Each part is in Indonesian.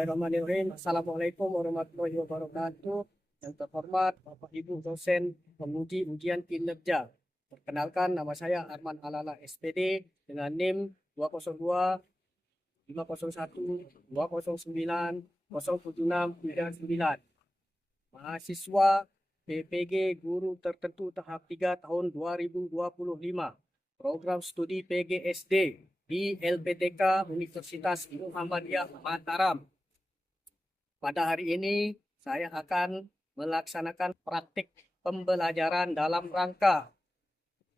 Bismillahirrahmanirrahim. Assalamualaikum warahmatullahi wabarakatuh. Yang terhormat Bapak Ibu dosen penguji ujian kinerja. Perkenalkan, nama saya Arman Alala SPD dengan NIM 202 501 209 07639. Mahasiswa PPG Guru Tertentu Tahap 3 tahun 2025. Program Studi PGSD di LPTK Universitas Muhammadiyah Mataram. Pada hari ini saya akan melaksanakan praktik pembelajaran dalam rangka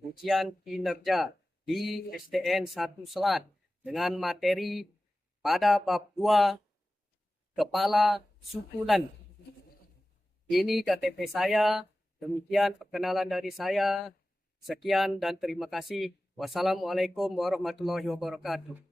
ujian kinerja di STN 1 Selat dengan materi pada bab 2 kepala sukulan. Ini KTP saya, demikian perkenalan dari saya. Sekian dan terima kasih. Wassalamualaikum warahmatullahi wabarakatuh.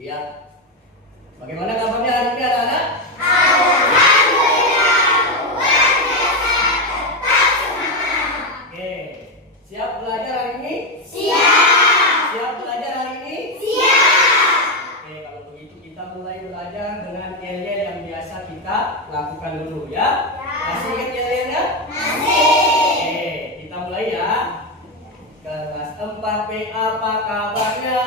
Iya. Bagaimana kabarnya hari ini anak-anak? Alhamdulillah, luar biasa, tetap semangat. Oke, siap belajar hari ini? Siap. Siap belajar hari ini? Siap. Oke, kalau begitu kita mulai belajar dengan yel-yel yang biasa kita lakukan dulu ya. Masih ingat yel-yelnya? Masih. Oke, kita mulai ya. Kelas 4B, apa kabarnya?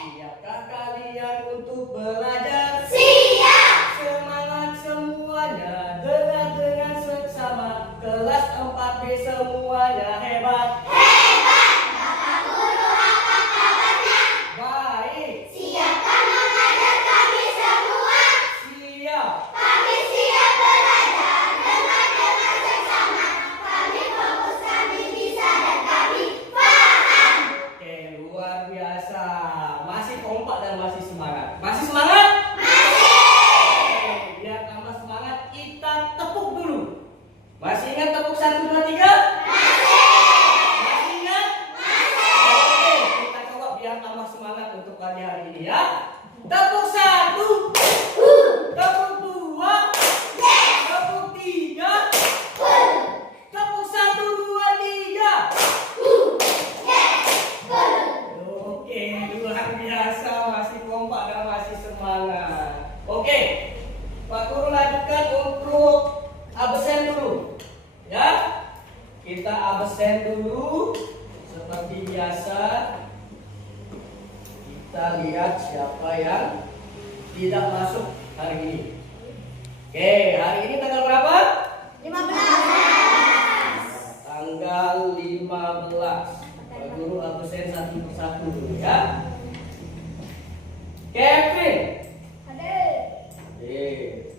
Siapkah kalian untuk belajar? Siap. Semangat semuanya, dengar dengan seksama. Kelas 4B semuanya hebat. Hebat. Bapak Guru, apa kabarnya? Baik. Siapkah mengajar kami semua? Siap. Kami siap belajar dengan seksama. Kami fokus, kami bisa dan kami paham. Oke, luar biasa. Masih kompak dan masih semangat. Masih semangat? Oke, biar tambah semangat kita tepuk dulu. Masih ingat tepuk 1, 2, 3? Masih ingat? Oke, kita coba biar tambah semangat untuk pagi hari ini ya. Tepuk 1, tepuk 2, tepuk 3, tepuk 1, 2, 3. Oke, luar biasa, masih kompak dan masih semangat. Oke, Pak Guru lanjutkan untuk absen dulu. Ya, kita absen dulu seperti biasa. Kita lihat siapa yang tidak masuk hari ini. Oke, hari ini tanggal berapa? 15. Tanggal 15. Pak Guru absen satu persatu dulu ya. Kevin, Hadir.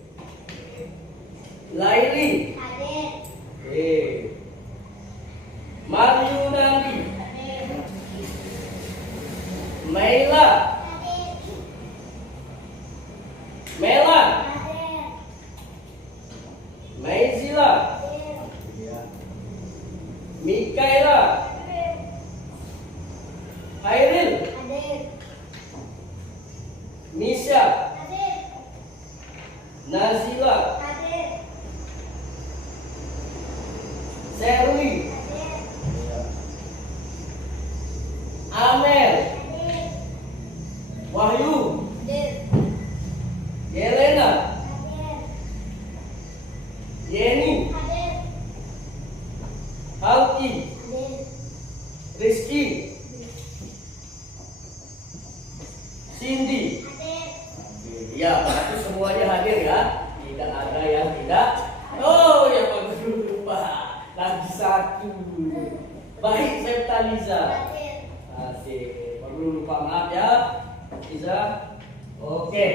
Laili, Hadir. Maryunandi, Hadir. Maila, Hadir. Melan, Hadir. Maizila, Hadir. Mikaela, Hadir. Hairil, Hadir. Nisha, Hadir. Nazila, Hadir. Serwi, Hadir. Amel, Hadir. Wahyu, Hadir. Yelena, Hadir. Yeni, Hadir. Halki, Hadir. Rizky, Cindy. Hadir. Ya, berarti semuanya hadir ya. Tidak ada yang tidak. Oh ya, Pak Guru lupa. Lagi satu. Baik, Septaliza. Hadir. Asik. Pak Guru lupa, maaf ya. Liza. Oke,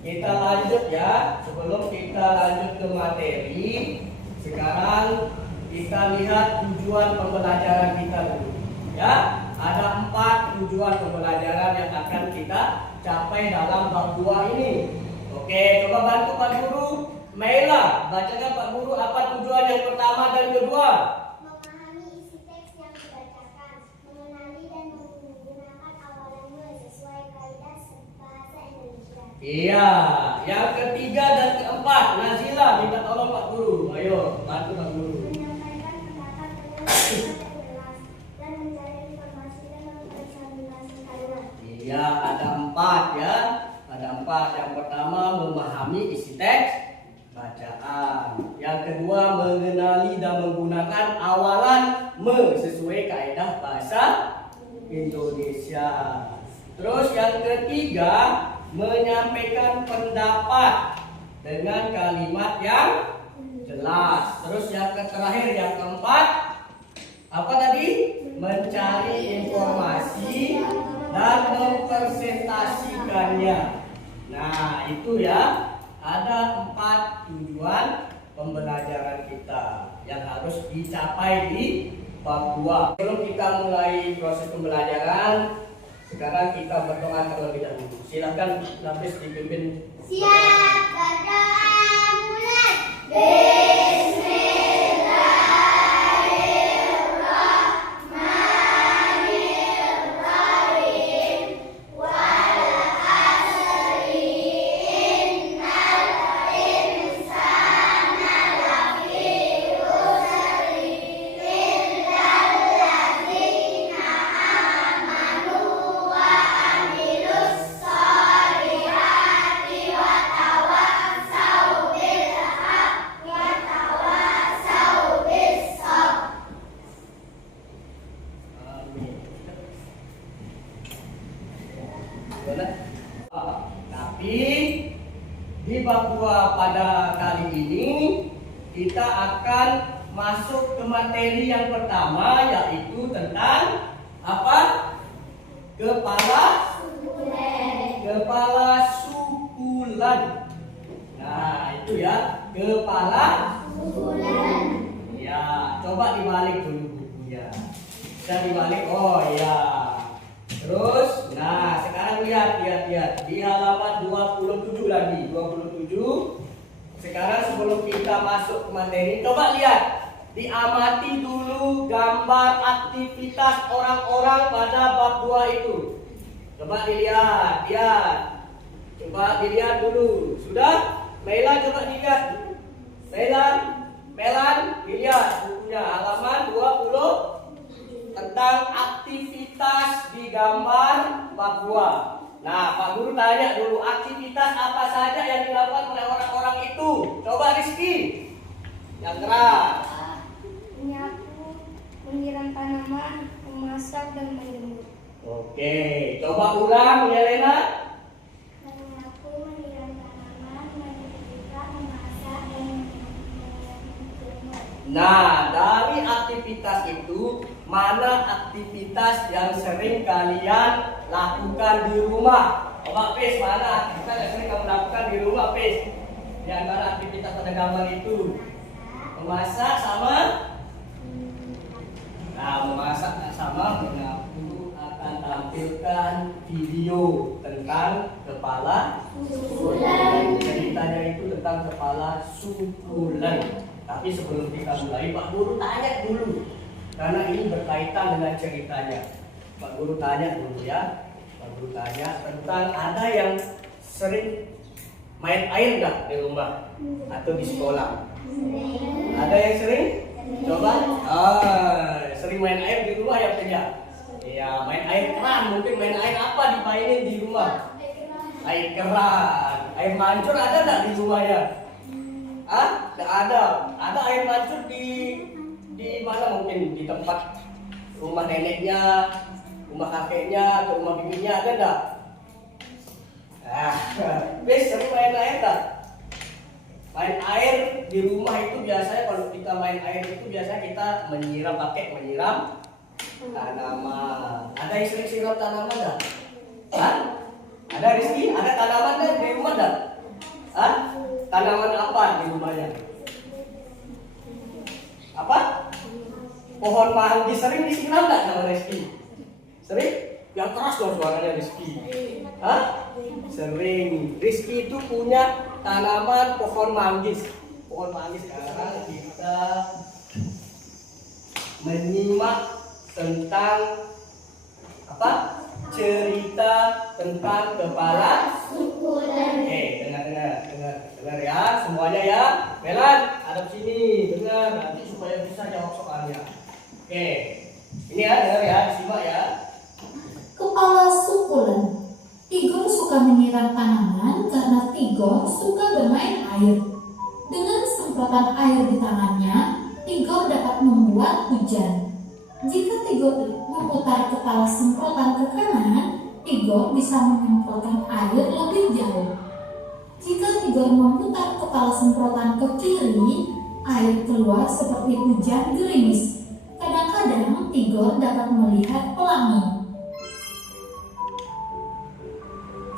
kita lanjut ya. Sebelum kita lanjut ke materi, sekarang kita lihat tujuan pembelajaran kita dulu. Ya, ada 4 tujuan pembelajaran yang akan kita capai dalam bab 2 ini. Oke, coba bantu Pak Guru. Maila, bacakan Pak Guru apa tujuan yang pertama dan kedua. Iya, yang ketiga dan keempat, Nazila minta tolong Pak Guru. Ayo, bantu Pak Guru. Menyampaikan pendapat dengan jelas dan mencari informasi dan memeriksa durasi kalimat. Iya, ada empat ya. Ada empat. Yang pertama memahami isi teks bacaan. Yang kedua mengenali dan menggunakan awalan me sesuai kaidah bahasa Indonesia. Terus yang ketiga menyampaikan pendapat dengan kalimat yang jelas. Terus yang terakhir yang keempat apa tadi? Mencari informasi dan mempresentasikannya. Nah, itu ya. Ada 4 tujuan pembelajaran kita yang harus dicapai di Papua. Sebelum kita mulai proses pembelajaran, sekarang kita berdoa terlebih dahulu. Silakan Nafis dipimpin. Siap, berdoa mulai. Bismillahirrahmanirrahim. Wal asri innal insana lafi khusri illal ladzina amanu wa amilus sholihati wa tawassau bil haqqi wa tawassau bis sabr. Amin. Tapi di Papua pada kali ini kita akan masuk ke materi yang pertama, yaitu tentang apa? Kepala sukulan. Nah, itu ya, kepala Bulan. ya. Coba dibalik dulu bukunya. Bisa dibalik. Oh ya. Terus, nah sekarang lihat di halaman 27 lagi, 27. Sekarang sebelum kita masuk ke materi, coba lihat, diamati dulu gambar aktivitas orang-orang pada bab 2 itu. Coba dilihat, coba dilihat dulu. Sudah? Melan coba dilihat. Melan, dilihat bukunya halaman 20 tentang aktivitas di gambar bab 2. Nah, Pak Guru tanya dulu, aktivitas apa saja yang dilakukan oleh orang-orang itu? Coba Rizky, yang keras. Menyapu, menyiram tanaman, memasak dan menjemur. Oke, coba ulang Yelena. Menyapu, menyiram tanaman, menyiram, memasak dan menjemur. Nah, dari aktivitas itu, mana aktivitas yang sering kalian lakukan di rumah? Coba Pes, mana aktivitas yang sering kamu lakukan di rumah, Pes? Di antara aktivitas pada gambar itu, memasak sama? Nah, memasak sama menyapu akan tampilkan video tentang kepala sukulan. Ceritanya itu tentang kepala sukulan. Tapi sebelum kita mulai, Pak Guru tanya dulu, karena ini berkaitan dengan ceritanya. Pak Guru tanya dulu ya. Pak Guru tanya tentang ada yang sering main air nggak di rumah atau di sekolah? Ada yang sering? Coba. Sering main air di rumah ya punya? Iya, main air keran. Mungkin main air apa dimainin di rumah? Air keran. Air mancur ada nggak di rumahnya? Ah, nggak ada. Ada air mancur di mana mungkin di tempat rumah neneknya, rumah kakeknya, atau rumah bibinya ada nggak? Bes sering main air tak? Main air di rumah itu biasanya kalau kita main air itu biasanya kita menyiram tanaman. Ada yang sering siram tanaman nggak? Hah? Ada Rizky? Ada tanaman nggak di rumah nggak? Hah? Tanaman apa di rumahnya? Apa? Pohon mangga sering disiram nggak sama Rizky? Sering? Yang keras dong suaranya Rizky. Hah? Sering. Rizky itu punya tanaman pohon manggis. Pohon manggis. Sekarang kita menyimak tentang apa? Cerita tentang kepala. Sukulen. Oke, dengar ya semuanya ya. Melan, hadap sini, dengar nanti supaya bisa jawab soalnya. Oke, ini ya, dengar ya, simak ya. Kepala sukulen. Tigor suka menyiram tanaman karena Tigor suka bermain air. Dengan semprotan air di tangannya, Tigor dapat membuat hujan. Jika Tigor memutar kepala semprotan ke kanan, Tigor bisa menyemprotkan air lebih jauh. Jika Tigor memutar kepala semprotan ke kiri, air keluar seperti hujan gerimis. Kadang-kadang Tigor dapat melihat pelangi.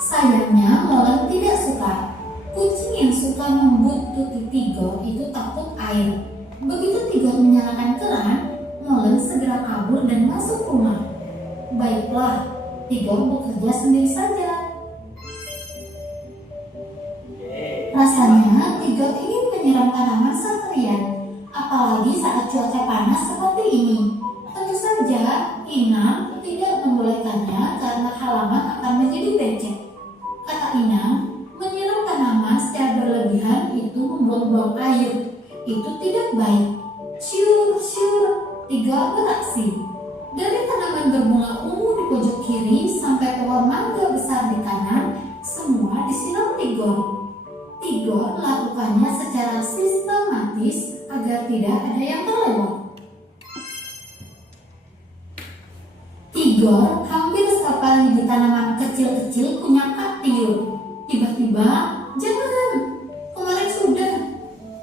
Sayangnya, Molen tidak suka. Kucing yang suka membuntuti Tigor itu takut air. Begitu Tigor menyalakan keran, Molen segera kabur dan masuk rumah. Baiklah, Tigor bekerja sendiri saja. Rasanya Tigor ingin menyiram tanaman seharian, apalagi saat cuaca panas seperti ini. Tentu saja, Inang tidak membolehkannya karena halaman akan menjadi becek. Kata Inang, menyiram tanaman secara berlebihan itu membuang-buang air. Itu tidak baik. Syur, Tigor beraksi. Dari tanaman berbunga ungu di pojok kiri sampai pohon mangga besar di kanan, semua disiram Tigor. Tigor melakukannya secara sistematis agar tidak ada yang terlewat. Tigor hampir setiap kali di tanaman kecil-kecil punya Kak Tiur. Tiba-tiba, jangan, kemarin sudah.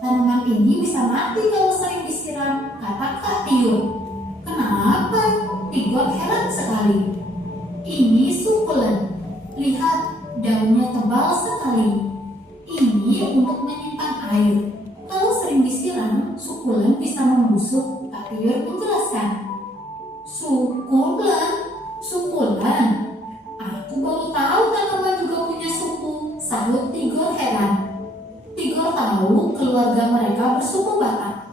Tanaman ini bisa mati kalau sering disiram, kata Kak Tiur. Kenapa? Tigor heran sekali. Ini sukulen. Lihat, daunnya tebal sekali. Ini untuk menyimpan air. Kalau sering disiram, sukulen bisa membusuk. Kak Tiur menjelaskan. Sukulen. Aku baru tahu tanaman juga punya suku, sahut Tigor heran. Tigor tahu keluarga mereka bersuku Batak.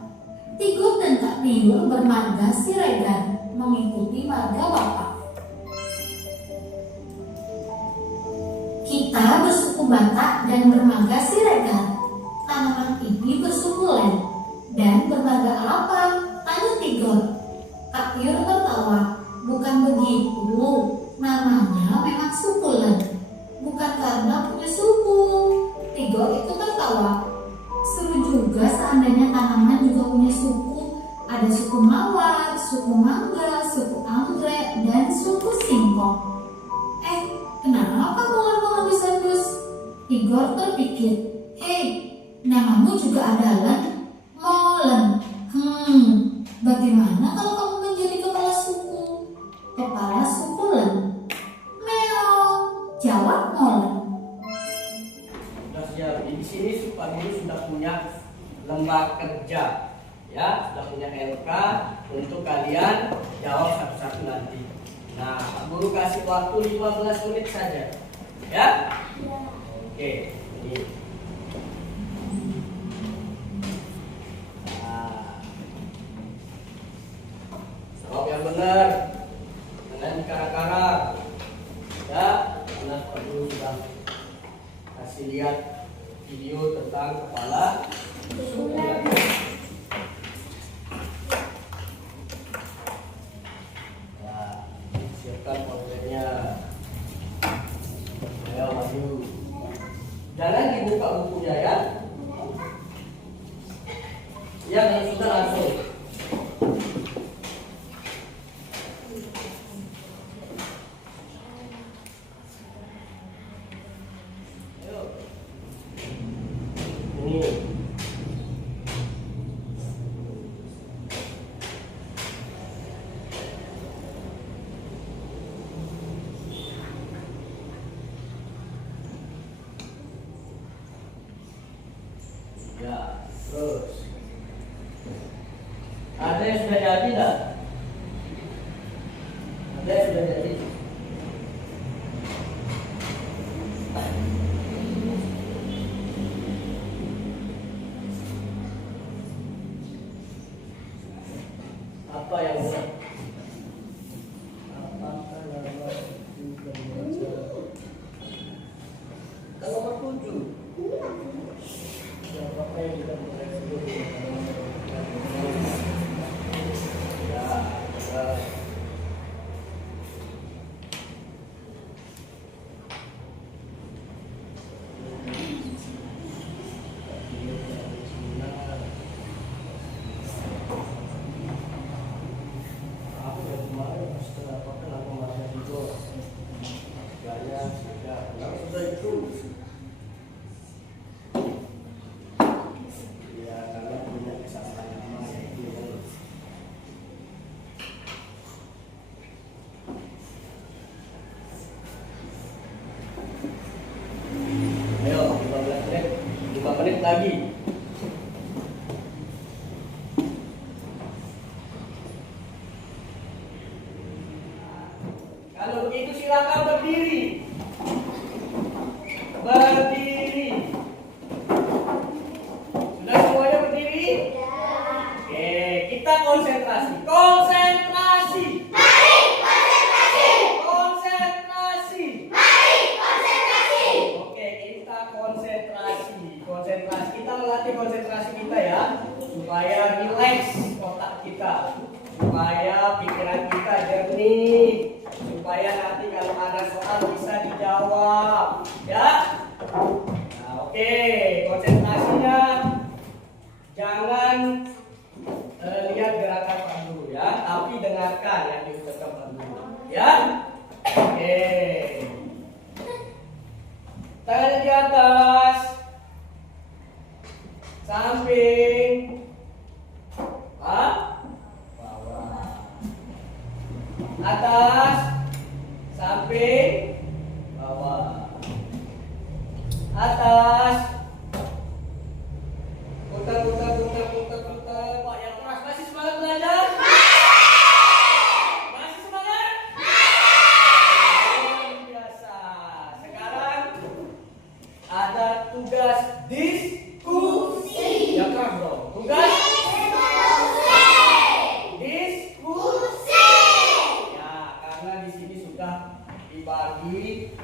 Tigor dan Kak Tiur bermarga Siregar, mengikuti marga Batak. Kita bersuku Batak dan bermarga Siregar. Tanaman ini bersukulen. Dan bermarga apa? Tanya Tigor. Kak Tiur tertawa. Bukan begitu, namanya memang sukulen. Bukan karena punya suku. Tigor itu tertawa. Seru juga seandainya tanaman juga punya suku. Ada suku mawar, suku mangga, suku anggrek, dan suku singkong. Kenapa Molen mengendus-endus? Tigor terpikir. Hei, namamu juga ada Len? Molen. Bagaimana kalau kamu menjadi kepala suku? Kepala sukulen. Meow, jawab Molen. Sudah siap. Di sini Pak Guru sudah punya lembar kerja, ya, sudah punya LK untuk kalian jawab satu-satu nanti. Nah, Pak Guru kasih waktu 15 menit saja, ya. Oke, ini. Jawab yang benar. Jangan dikarak-karak. Ya, karena Pak Guru sudah kasih lihat video tentang kepala sukulen. Ya, siapkan foldernya. Ayo maju. Jangan dibuka bukunya ya. Ya, kalau sudah langsung. Ya, terus lagi. Kalau begitu silakan berdiri. Berdiri. Sudah semuanya berdiri? Oke, kita konsentrasi. Konsentrasi. Mari konsentrasi. Konsentrasi. Mari konsentrasi. Oke, kita konsentrasi. Konsentrasi. Kita melatih konsentrasi kita ya, supaya rileks otak kita, supaya pikiran kita jernih, supaya nanti kalau ada soal bisa dijawab, ya. Nah, oke, konsentrasinya jangan lihat gerakan Pak Guru ya, tapi dengarkan yang diucapkan Pak Guru, ya. Oke. Tangan di atas, samping, bawah, atas, samping, bawah, atas, putar, putar, putar, putar, putar. Pak yang keras, masih semangat belajar? Masih semangat? Luar biasa. Sekarang ada tugas diskusi. Ya keras dong. Tugas diskusi. Ya, karena di sini sudah dibagi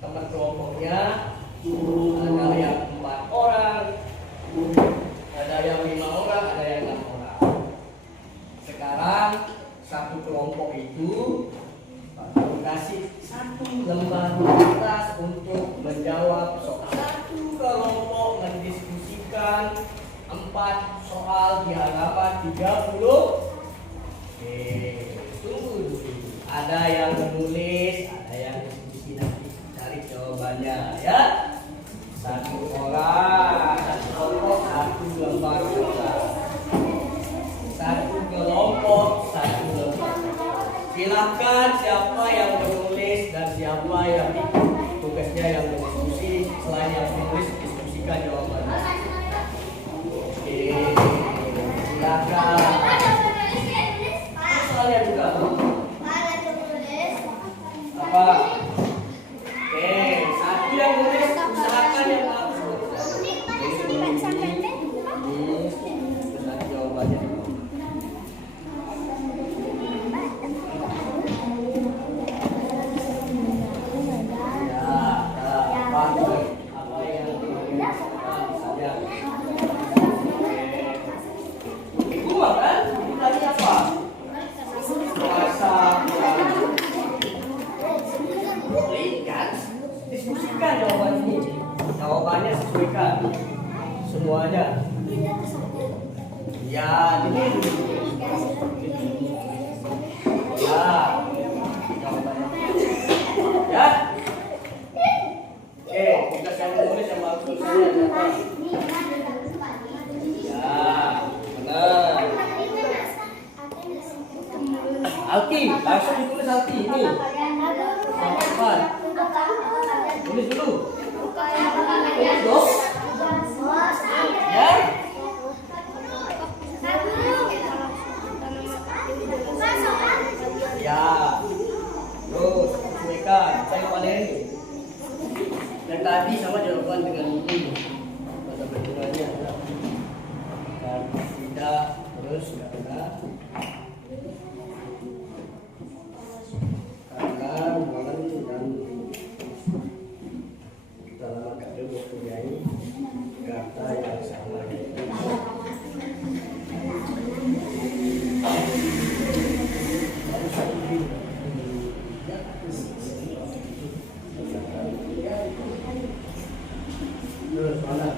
teman kelompoknya. Ada yang 4 orang, ada yang 5 orang, ada yang 6 orang. Sekarang satu kelompok itu Pak Guru kasih 1 lembar kertas untuk menjawab soal. Satu kelompok mendiskusikan 4 soal di halaman 30. Oke, tunggu dulu. Ada yang menulis, ada yang diskusi, nanti cari jawabannya ya. Satu orang, satu kelompok, 1 lembar kertas. Satu kelompok, 1 lembar. Silakan siapa yang menulis dan siapa yang tugasnya yang berdiskusi. Selain yang menulis, diskusikan jawabannya. Oke, silakan. Soalnya juga apa? Oke, satu yang nulis usahakan yang harus jawabannya. Diskusikan jawaban ini. Jawabannya sesuaikan semuanya. Ya, ini. Ya. Jawabannya. Ya. Oke, kita yang menulis yang bagus tulisannya di atas. Ya, benar. Alki, langsung ditulis Alki ini. Sama depan. Tulis dulu. Tulis dong. Ya. Ya. Terus sesuaikan. Saya kepadain. Dan tadi sama jawaban dengan ini. Pada bentukannya. Dan tidak terus karena bulan dan dalam kata mempunyai kata yang sama. Terus mana?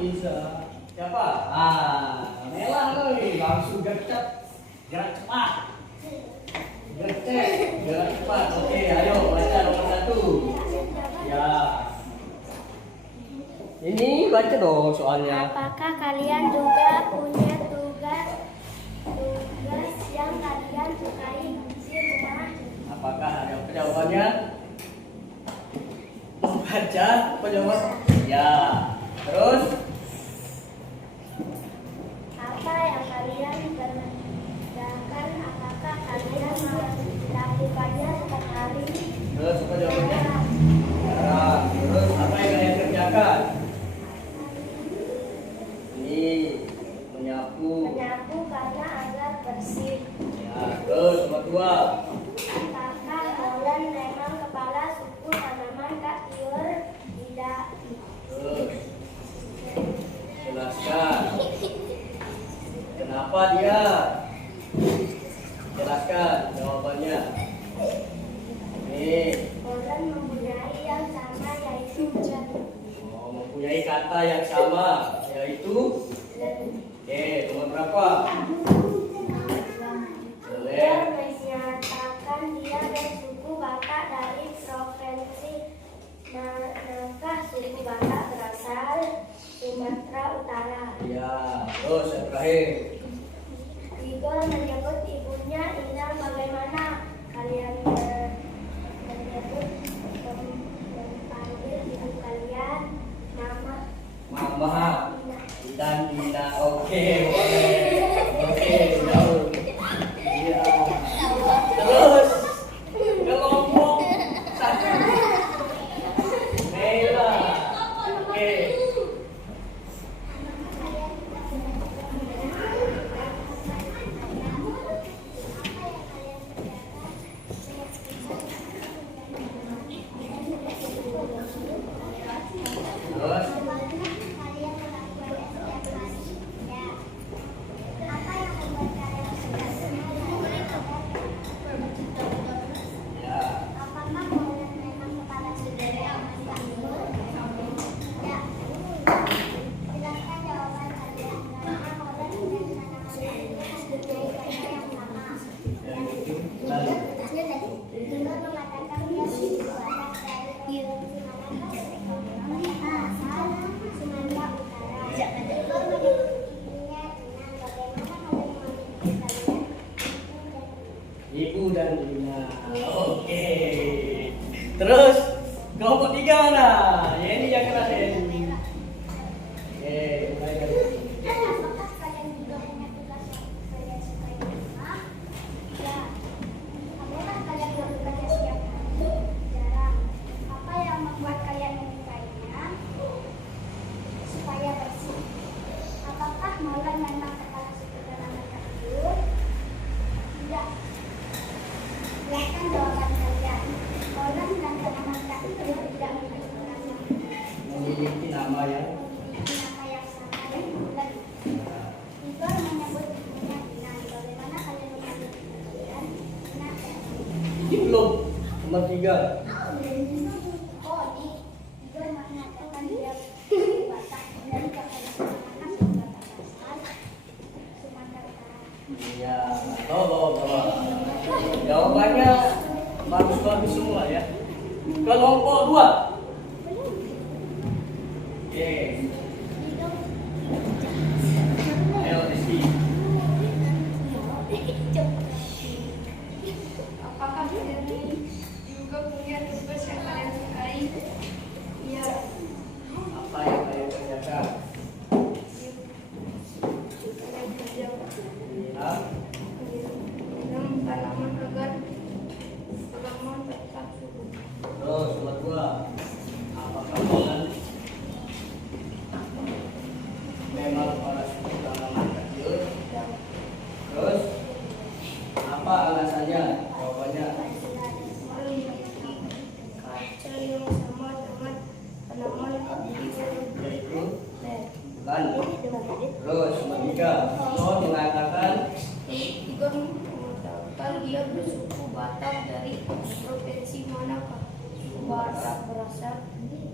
Bisa. Siapa? Melah nih, langsung gercep, gerak cepat. Gercep, gerak cepat. Oke, ayo baca nomor 1. Ya. Ini baca dong soalnya. Apakah kalian juga punya tugas yang kalian kalian sukai di rumah? Apakah ada jawabannya? Membaca penjawab ya. Terus Apa yang kalian kerjakan? Apakah kalian melakukannya setiap hari? terus apa jawabannya? Ya. Terus apa yang kalian kerjakan? Ini menyapu. Menyapu karena agar bersih. Ya. Terus nomor 2. Apakah Molen memang kepala suku tanaman katiur? Tidak. Terus jelaskan. Kenapa dia? Jelaskan jawabannya. Ini Molen mempunyai yang sama yaitu mempunyai kata yang sama yaitu oke, nomor berapa? Dia Boleh. menyatakan dia bersuku Batak dari provinsi Nangka. Suku Batak berasal Sumatera Utara. Ya, terus yang terakhir. Igor menyebut ibunya Indah. Bagaimana kalian menyebut memanggil ibu kalian? Nama Mama Indah. dan Dina. Oke, boleh. Oke, jauh. Iya. Terus kelompok 1. Nela. Oke. Terus ya. Yang itu lalu. Ibu dan Dina. Oke. Terus kelompok 3 mana? Ya ini yang keras ya. Oke, mulai dari Apa yang membuat kalian menyukainya? Supaya bersih. Apakah Molen memang kepala suku tanaman katiur? Tidak. Silakan jawaban kalian. Molen dan tanaman katiur tidak memiliki nama yang memiliki nama yang sama yaitu Molen. Igor menyebut ibunya Dina. Bagaimana kalian menyebut ibu kalian? Dina dan ini belum nomor 3. Oh, Igor menyatakan dia suku Batak dari Kabupaten Sumatera Utara. Iya, bawa. Jawabannya bagus-bagus semua ya. Kelompok 2. Oke. Ayo Rizky. Apakah kalian juga punya tugas yang kalian sukai? Iya. Apa yang kalian kerjakan? Kalian kerja Iya. menanam tanaman agar tanaman tetap subur. Terus nomor 2. Apakah kalian memang para suku tanaman kecil? Terus apa alasannya? Jawabannya Kaca yang sama dengan tanaman yaitu bukan. Terus nomor 3. John mengatakan Igor mengatakan dia bersuku Batak dari provinsi manakah? Suku Batak berasal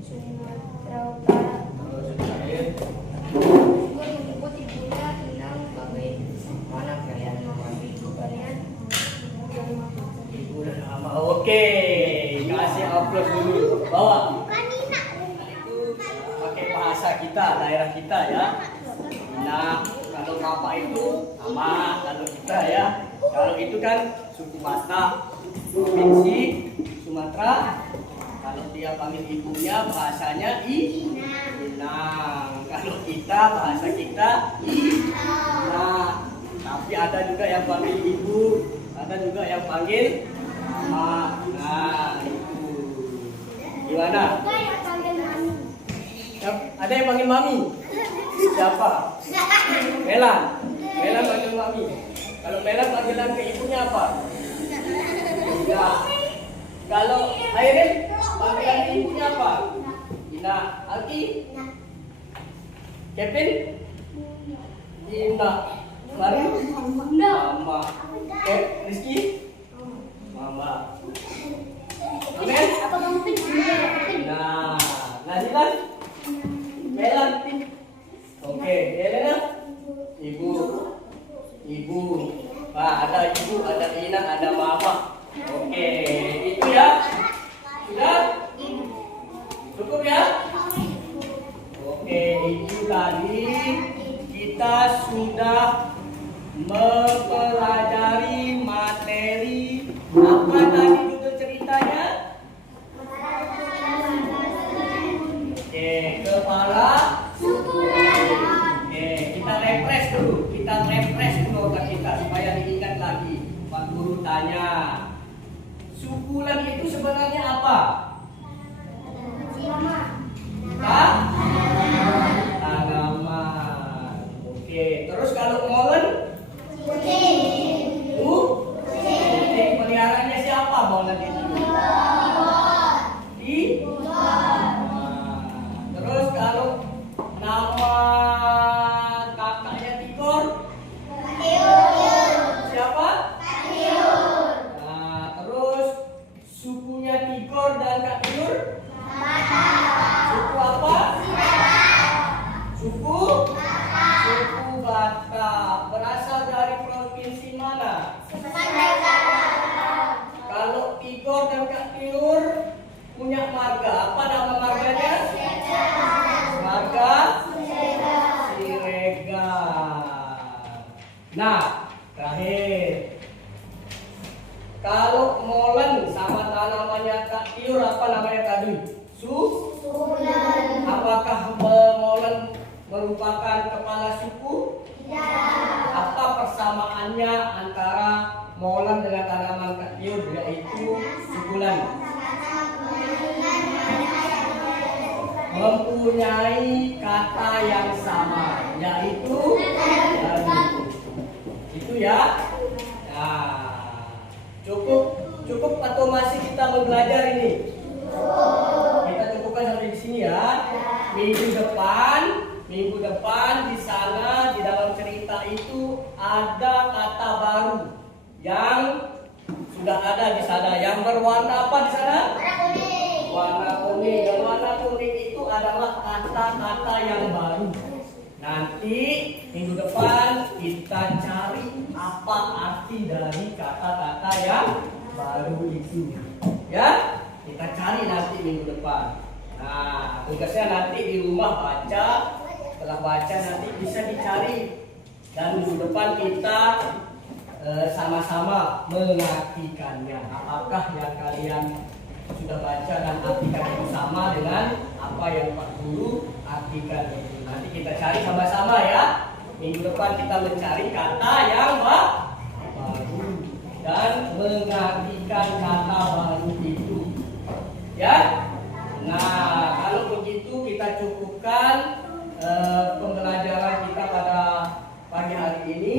Sumatera Utara. terus yang terakhir. Igor menyebut ibunya Inang. Bagaimana kalian memanggil ibu kalian? Ibu dan mama. Ibu dan ama. Oke, kasih aplaus dulu. Bawa. Itu pakai bahasa kita, daerah kita ya. Nah, Kalau Bapak itu nama, kalau kita ya. Kalau itu kan suku Batak, provinsi Sumatera. Kalau dia panggil ibunya bahasanya Inang. Kalau kita bahasa kita Ina. Tapi ada juga yang panggil ibu, ada juga yang panggil mama. Nah, itu. Gimana? Ada yang panggil mami? Siapa? Melan. Melan panggil mami. Kalau Melan panggilan ke ibunya apa? Ya. Kalau Airin panggilan ke ibunya apa? Ina. Alki? Kevin? Ina. Baru? Mama. Rizky? Mama. Amin? Nah, Nazilan? Melan? Oke, Elena? Ibu. Ibu. Nah, ada ibu, ada Ina, ada mama. Oke, itu ya. Sudah? Cukup ya? Oke, itu tadi kita sudah mempelajari materi apa tadi judul ceritanya? Oke, kepala Oke, kita refresh dulu otak kita supaya diingat lagi. Pak Guru tanya, sukulan itu sebenarnya apa? Tanaman. Oke, terus kalau molen? Peliharaannya siapa molen itu? Terus kalau nama kakaknya Tigor? Siapa? Nah, terus sukunya Tigor dan Kak Tiur? Suku apa? Suku Batak. Berasal dari provinsi mana? Kalau Tigor dan Kak Tiur punya marga, apa nama marganya? Marga Siregar. Nah, terakhir, kalau molen sama tanamannya Kak Tiur apa namanya tadi? Apakah molen merupakan kepala suku? Apa persamaannya antara molen dengan tanaman Kak Tiur, yaitu sukulan? Mempunyai kata yang sama, yaitu baru. Itu ya. Nah, cukup atau masih kita mau belajar ini? Kita cukupkan sampai di sini ya. Minggu depan di sana di dalam cerita itu ada kata baru yang sudah ada di sana, yang berwarna apa di sana? Warna kuning. Dan warna kuning itu adalah kata-kata yang baru. Nanti minggu depan kita cari apa arti dari kata-kata yang baru itu. Ya, kita cari nanti minggu depan. Nah, tugasnya nanti di rumah baca. Setelah baca nanti bisa dicari. Dan minggu depan kita sama-sama mengartikannya. Apakah yang kalian sudah baca dan artikan itu sama dengan apa yang Pak Guru artikan itu? Nanti kita cari sama-sama ya. Minggu depan kita mencari kata yang baru dan mengartikan kata baru itu. Ya. Nah, kalau begitu kita cukupkan pembelajaran kita pada pagi hari ini.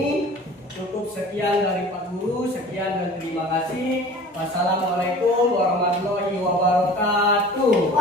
Cukup sekian dari Pak Guru, sekian dan terima kasih. Wassalamualaikum warahmatullahi wabarakatuh.